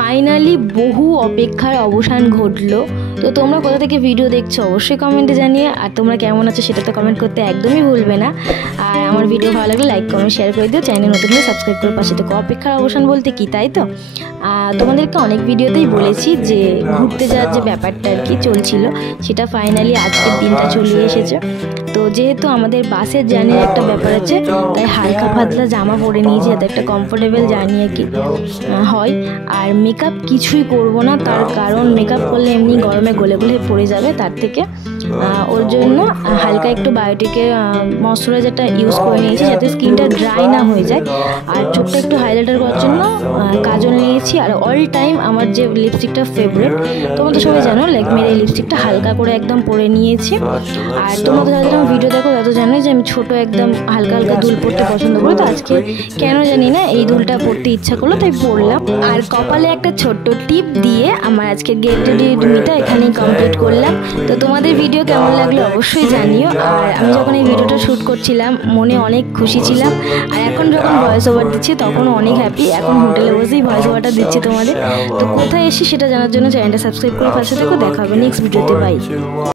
Finally বহু অপেক্ষার অবসান ঘটলো। তো তোমরা কোথা থেকে ভিডিও দেখছো অবশ্যই কমেন্টে জানিয়ে, আর তোমরা কেমন আছো সেটা তো কমেন্ট করতে একদমই ভুলবে না। আর আমার ভিডিও ভালো লাগলে লাইক কমেন্ট শেয়ার করে দিও, চ্যানেল নতুন হলে সাবস্ক্রাইব করে পাশে থেকে। অপেক্ষার অবসান বলতে কি, তাই তো? তোমাদেরকে অনেক ভিডিওতেই বলেছি যে ঘুরতে যাওয়ার যে ব্যাপারটা আর কি চলছিল, সেটা ফাইনালি আজকের দিনটা চলে এসেছে। তো যেহেতু আমাদের বাসের জার্নির একটা ব্যাপার আছে, তাই হালকা পাতলা জামা পরে নিয়েছি যাতে একটা কমফোর্টেবল জার্নি আর কি হয়। আর মেকআপ কিছুই করব না, তার কারণ মেকআপ করলে এমনি গরমে গলে গলে পড়ে যাবে, তার থেকে ওর জন্য হালকা একটু বায়োটিকের ময়শ্চারাইজারটা ইউজ করে নিয়েছি যাতে স্কিনটা ড্রাই না হয়ে যায়। আর চোখটা একটু হাইলাইটার করার জন্য কাজল নিয়েছি। আর অল টাইম আমার যে লিপস্টিকটা ফেভারিট, তোমরা তো সবাই জানো, ল্যাকমির এই লিপস্টিকটা হালকা করে একদম পরে নিয়েছি। আর তোমরা তো যারা আমার ভিডিও দেখো তারা তো জানো যে আমি ছোটো একদম হালকা হালকা দুল পরতে পছন্দ করি। তো আজকে কেন জানি না এই দুলটা পরতে ইচ্ছা করলো, তাই পরলাম। আর কপালে একটা ছোট্ট টিপ দিয়ে আমার আজকে গেট রেডি মিটা এখানেই কমপ্লিট করলাম। তো তোমাদের ভিডিও কেমন লাগলো অবশ্যই জানিও। আর আমি যখন এই ভিডিওটা শ্যুট করছিলাম মনে অনেক খুশি ছিলাম, আর এখন যখন ভয়েস ওভার দিচ্ছি তখনও অনেক হ্যাপি। এখন হোটেলে বসেই ভয়েস ওভারটা দিচ্ছি তোমাদের। তো কোথায় এসে সেটা জানার জন্য চ্যানেলটা সাবস্ক্রাইব করে পাশে থেকো। দেখা হবে নেক্সট ভিডিওতে, বাই।